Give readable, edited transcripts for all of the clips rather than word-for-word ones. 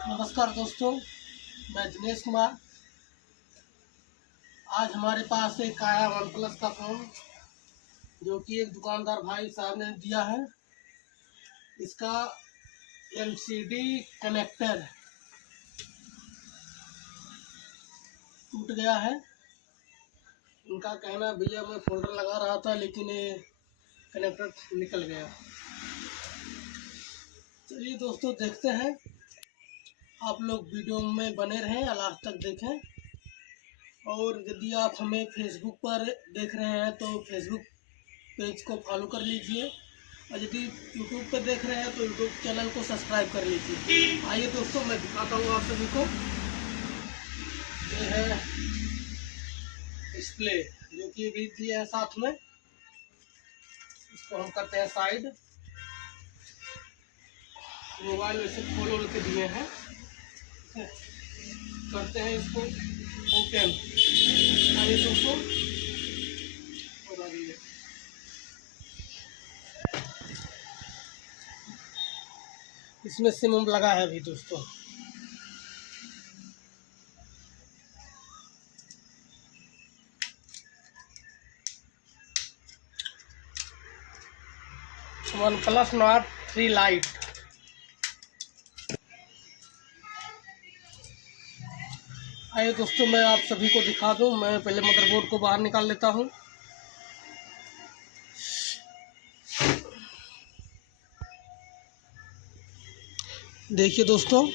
नमस्कार दोस्तों, मैं दिनेश कुमार। आज हमारे पास एक आया वन प्लस का फ़ोन, जो कि एक दुकानदार भाई साहब ने दिया है। इसका एलसीडी कनेक्टर टूट गया है। उनका कहना, भैया मैं फोल्डर लगा रहा था लेकिन ये कनेक्टर निकल गया। चलिए दोस्तों, देखते हैं। आप लोग वीडियो में बने रहें, लास्ट तक देखें। और यदि आप हमें फेसबुक पर देख रहे हैं तो फेसबुक पेज को फॉलो कर लीजिए, और यदि यूट्यूब पर देख रहे हैं तो यूट्यूब चैनल को सब्सक्राइब कर लीजिए। आइए दोस्तों, मैं दिखाता हूँ आप सभी को। ये है डिस्प्ले, जो कि भी दिया है साथ में। इसको हम करते हैं साइड। मोबाइल वैसे खोल के दिए हैं, करते हैं इसको ओपन। आइए दोस्तों, इसमें सिम लगा है अभी दोस्तों। One plus not 3 light. आइए दोस्तों, मैं आप सभी को दिखा दूं। मैं पहले मदरबोर्ड को बाहर निकाल लेता हूं। देखिए दोस्तों,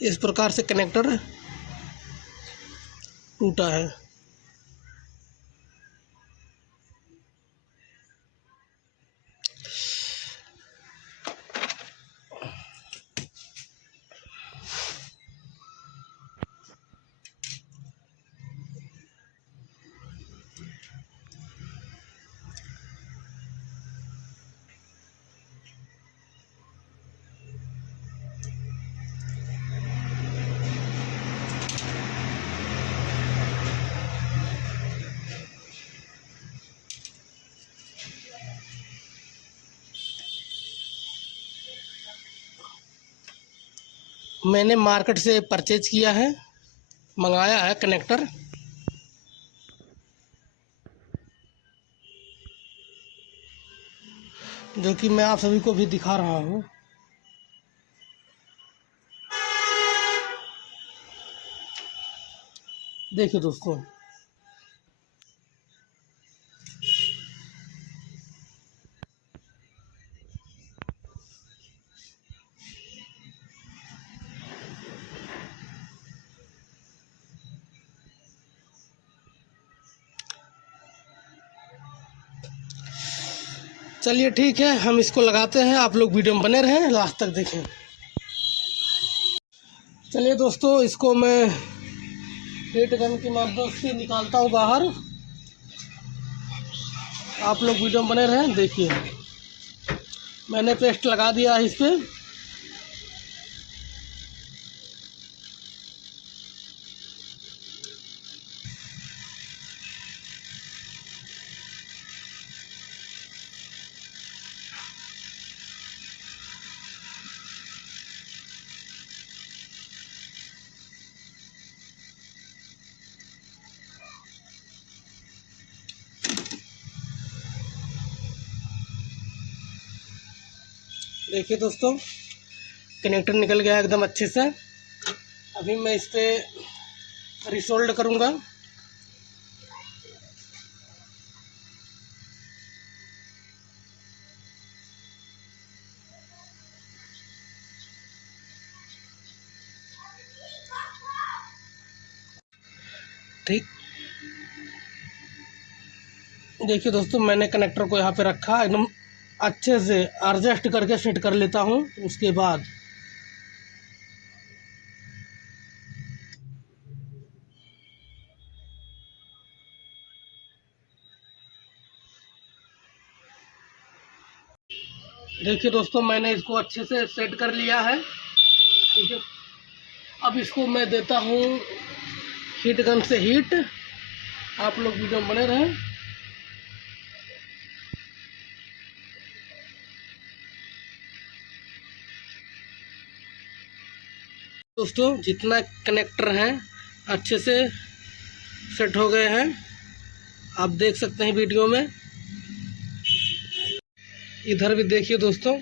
इस प्रकार से कनेक्टर टूटा है। मैंने मार्केट से परचेज किया है, मंगाया है कनेक्टर। जो कि मैं आप सभी को भी दिखा रहा हूँ। देखिए दोस्तों, चलिए ठीक है, हम इसको लगाते हैं। आप लोग वीडियो में बने रहें, लास्ट तक देखें। चलिए दोस्तों, इसको मैं हीट गन की मदद से निकालता हूँ बाहर। आप लोग वीडियो में बने रहें, देखिए। मैंने पेस्ट लगा दिया है इस पर। देखिए दोस्तों, कनेक्टर निकल गया एकदम अच्छे से। अभी मैं इस पर रिसोल्ड करूँगा। ठीक, देखिए दोस्तों, मैंने कनेक्टर को यहाँ पे रखा, एकदम अच्छे से एडजस्ट करके सेट कर लेता हूँ। उसके बाद देखिए दोस्तों, मैंने इसको अच्छे से सेट कर लिया है। ठीक है, अब इसको मैं देता हूँ हीट गन से हीट। आप लोग वीडियो में बने रहें। दोस्तों जितना कनेक्टर हैं अच्छे से सेट हो गए हैं, आप देख सकते हैं वीडियो में। इधर भी देखिए दोस्तों,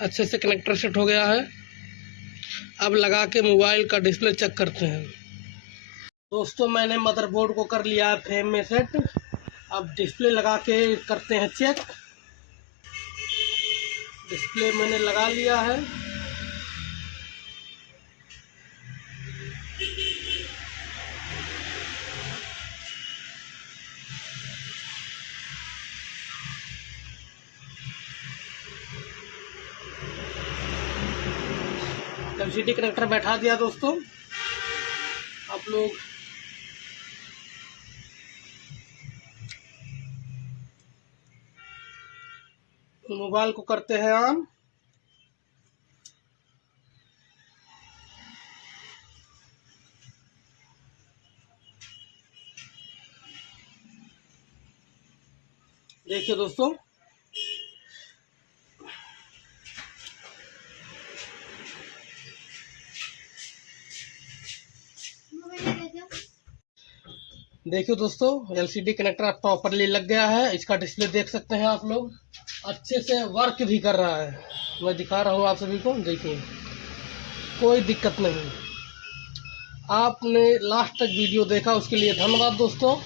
अच्छे से कनेक्टर सेट हो गया है। अब लगा के मोबाइल का डिस्प्ले चेक करते हैं। दोस्तों मैंने मदरबोर्ड को कर लिया है फ्रेम में सेट। अब डिस्प्ले लगा के करते हैं चेक। डिस्प्ले मैंने लगा लिया है। एलसीडी कनेक्टर बैठा दिया दोस्तों। आप लोग मोबाइल को करते हैं ऑन। देखिए दोस्तों, देखिए दोस्तों एलसीडी कनेक्टर अब प्रॉपरली लग गया है। इसका डिस्प्ले देख सकते हैं आप लोग, अच्छे से वर्क भी कर रहा है। मैं दिखा रहा हूँ आप सभी को, देखिए कोई दिक्कत नहीं। आपने लास्ट तक वीडियो देखा उसके लिए धन्यवाद दोस्तों।